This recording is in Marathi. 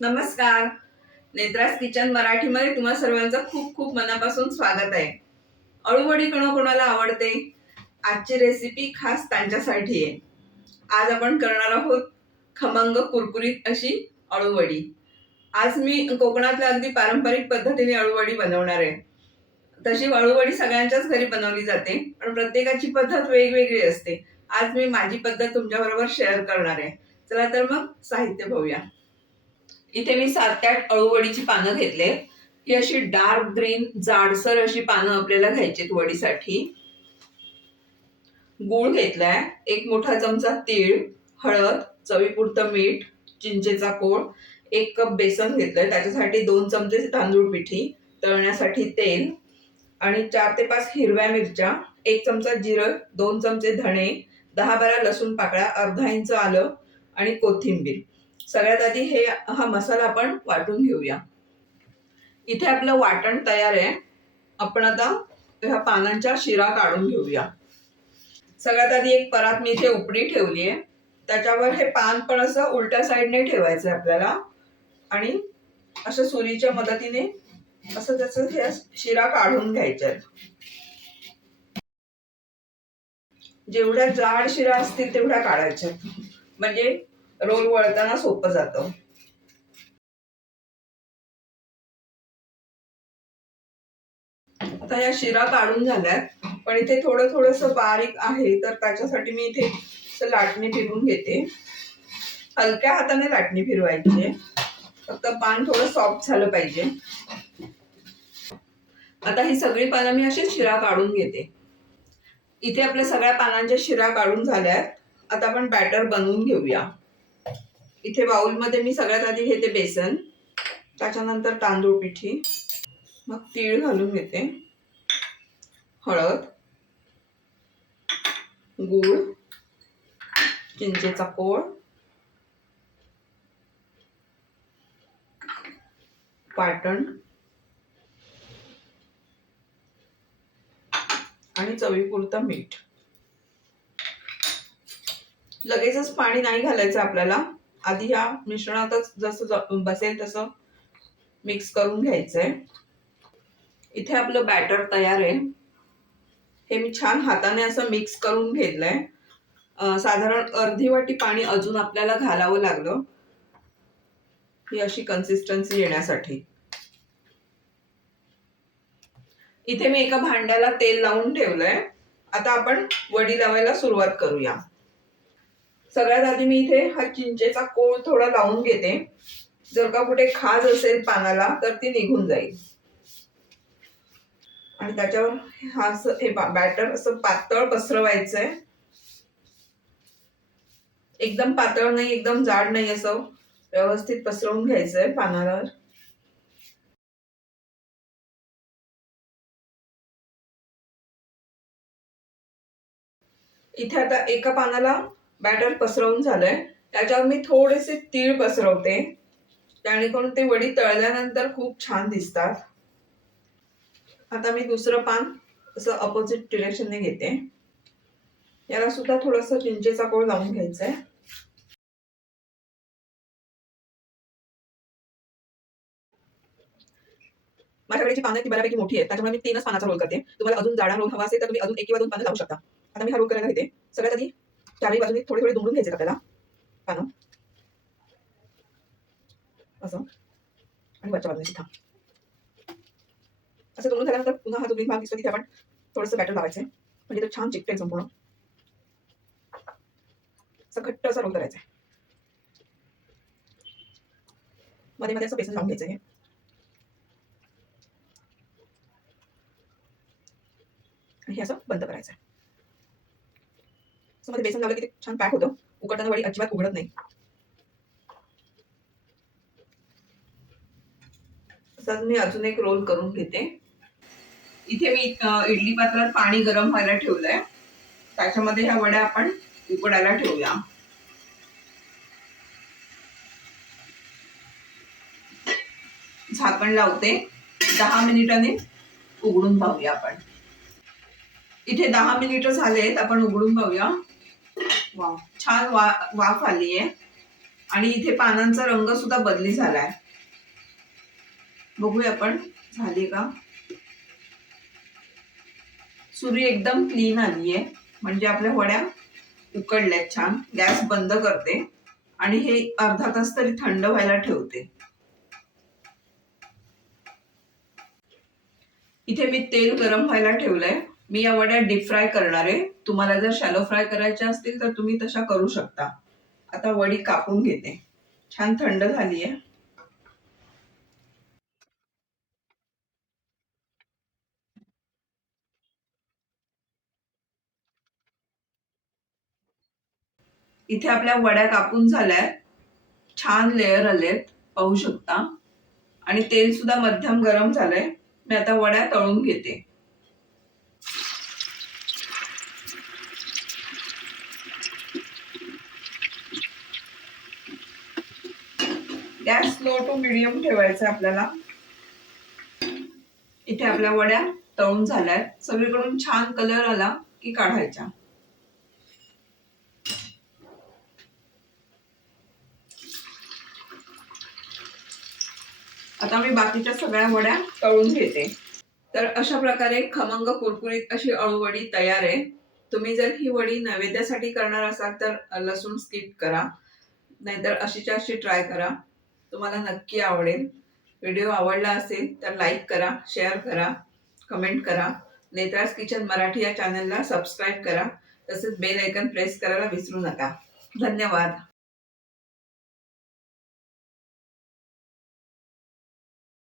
नमस्कार. नेत्रास किचन मराठीमध्ये तुम्हा सर्वांचं खूप खूप मनापासून स्वागत आहे. अळूवडी कोणाकोणाला आवडते? आजची रेसिपी खास त्यांच्यासाठी आहे. आज आपण करणार आहोत खमंग कुरकुरीत अशी अळूवडी. आज मी कोकणातल्या अगदी पारंपरिक पद्धतीने अळूवडी बनवणार आहे. तशी अळूवडी सगळ्यांच्याच घरी बनवली जाते पण प्रत्येकाची पद्धत वेगवेगळी असते. आज मी माझी पद्धत तुमच्याबरोबर शेअर करणार आहे. चला तर मग साहित्य पाहूया. इथे मी सात ते आठ अळूवडीची पानं घेतले. ही अशी डार्क ग्रीन जाडसर अशी पानं आपल्याला घ्यायची वडीसाठी. गूळ घेतलाय. एक मोठा चमचा तीळ हळद चवीपुरतं मीठ चिंचेचा कोळ एक कप बेसन घेतलंय. त्याच्यासाठी दोन चमचे तांदूळ पिठी तळण्यासाठी तेल आणि चार ते पाच हिरव्या मिरच्या एक चमचा जिरं दोन चमचे धणे दहा बारा लसूण पाकळ्या अर्धा इंच आलं आणि कोथिंबीर. सगळ्यात आधी हे हा मसाला आपण वाटून घेऊया. इथे आपलं वाटण तयार आहे. आपण आता ह्या पानांच्या शिरा काढून घेऊया. सगळ्यात आधी एक परात मी इथे उपडी ठेवली आहे. त्याच्यावर हे पान पण असं उलट्या साईडने ठेवायचं आहे आपल्याला. आणि असं सुरीच्या मदतीने असं त्याचं हे शिरा काढून घ्यायच्या जेवढ्या जाड शिरा असतील तेवढ्या काढायच्या म्हणजे रोल वळताना सोपं जातं. आता या शिरा काढून झाल्यात. पण इथे थोडं थोडस बारीक आहे तर त्याच्यासाठी मी इथे लाटणी फिरवून घेते. हलक्या हाताने लाटणी फिरवायची फक्त पान थोडं सॉफ्ट झालं पाहिजे. आता ही सगळी पानं मी अशी शिरा काढून घेते. इथे आपल्या सगळ्या पानांच्या शिरा काढून झाल्यात. आता आपण बॅटर बनवून घेऊया. इथे बाउलमध्ये मी सगळ्यात आधी घेते बेसन त्याच्यानंतर तांदूळ पिठी मग तीळ घालून घेते हळद गूळ चिंचेचा कोळ पाटण आणि चवीपुरतं मीठ. लगेचच पाणी नाही घालायचं आपल्याला. आधी ह्या मिश्रणातच जसं बसेल तसं मिक्स करून घ्यायचंय. इथे आपलं बॅटर तयार आहे. हे मी छान हाताने असं मिक्स करून घेतलंय. साधारण अर्धी वाटी पाणी अजून आपल्याला घालावं लागलं. ही अशी कन्सिस्टन्सी येण्यासाठी. इथे मी एका भांड्याला तेल लावून ठेवलंय. आता आपण वडी लावायला सुरुवात करूया. सगळ्यात आधी मी इथे हा चिंचेचा कोळ थोडा लावून घेते. जर का कुठे खाज असेल पानाला तर ती निघून जाईल. आणि त्याच्यावर हा असं हे बॅटर असं पातळ पसरवायचंय. एकदम पातळ नाही एकदम जाड नाही असं व्यवस्थित पसरवून घ्यायचंय पानावर. इथे आता एका पानाला बॅटर पसरवून झालंय. त्याच्यावर मी थोडेसे तीळ पसरवते. जेणेकरून ते वडी तळल्यानंतर खूप छान दिसतात. आता मी दुसरं पान असं अपोजिट डिरेक्शनने घेते. याला सुद्धा थोडस चिंचेचा कोळ लावून घ्यायचा आहे माझ्याकडे जी पानं ती बऱ्यापैकी मोठी आहे त्याच्यामुळे मी तीनच पानाचा रोल करते. तुम्हाला अजून जाडा रोल हवा असेल तर तुम्ही अजून एक किंवा दोन पानं लावू शकता. आता मी हा रोल करायला घेते. सगळ्यात आधी चारही बाजूने थोडे थोडे दुमडून घ्यायचे आपल्याला. पानं. असं. आणि वरच्या बाजूने सुद्धा असं दुमडून झाल्यानंतर पुन्हा हा जो ग्रीन भाग दिसतो तिथे आपण थोडंसं बॅटर लावायचं म्हणजे तो छान चिकटेल संपूर्ण. असं घट्ट असा रोल करायचा आहे मध्ये मध्ये असं बेसन लावून घ्यायचं आहे आणि हे असं बंद करायचं आहे मध्ये बेसन लावलं की ते छान पॅक होतं. उकडताना वडी अजिबात उघडत नाही. तसंच मी अजून एक रोल करून घेते. इथे मी इडली पात्रात पाणी गरम व्हायला ठेवलंय. त्याच्यामध्ये ह्या वड्या आपण उकडायला ठेवूया. झाकण लावते. दहा मिनिटांनी उघडून पाहूया आपण. इथे दहा मिनिट झालेत आपण उघडून पाहूया. वाव छान वा वाफ आली आहे. आणि इथे पानांचा रंग सुद्धा बदली झालाय. बघूया आपण झाली का? सुरी एकदम क्लीन आलीये म्हणजे आपल्या वड्या उकडल्यात छान. गॅस बंद करते. आणि हे अर्धा तास तरी थंड व्हायला ठेवते. इथे मी तेल गरम व्हायला ठेवलंय. मी या वड्या डीप फ्राय करणार आहे. तुम्हाला जर शॅलो फ्राय करायच्या असतील तर तुम्ही तशा करू शकता. आता वडी कापून घेते. छान थंड झालीये इथे आपल्या वड्या कापून झाल्या छान लेअर आलेत. पाहू शकता. आणि तेल सुद्धा मध्यम गरम झालंय. मी आता वड्या तळून घेते. गॅस स्लो टू मिडियम ठेवायचा आपल्याला. इथे आपल्या वड्या तळून झाल्यात. सगळीकडून छान कलर आला की काढायच्या आता मी बाकीच्या सगळ्या वड्या तळून घेते. तर अशा प्रकारे खमंग कुरकुरीत अशी अळूवडी तयार आहे. तुम्ही जर ही वडी नैवेद्यासाठी करणार असाल तर लसूण स्किप करा. नाहीतर अशीच्या अशी ट्राय करा. तुम्हाला नक्की आवडेल. व्हिडिओ आवडला असेल तर लाईक करा शेअर करा कमेंट करा. नेत्रास किचन मराठी या चॅनलला सबस्क्राईब करा. तसेच बेल आयकन प्रेस करायला विसरू नका. धन्यवाद.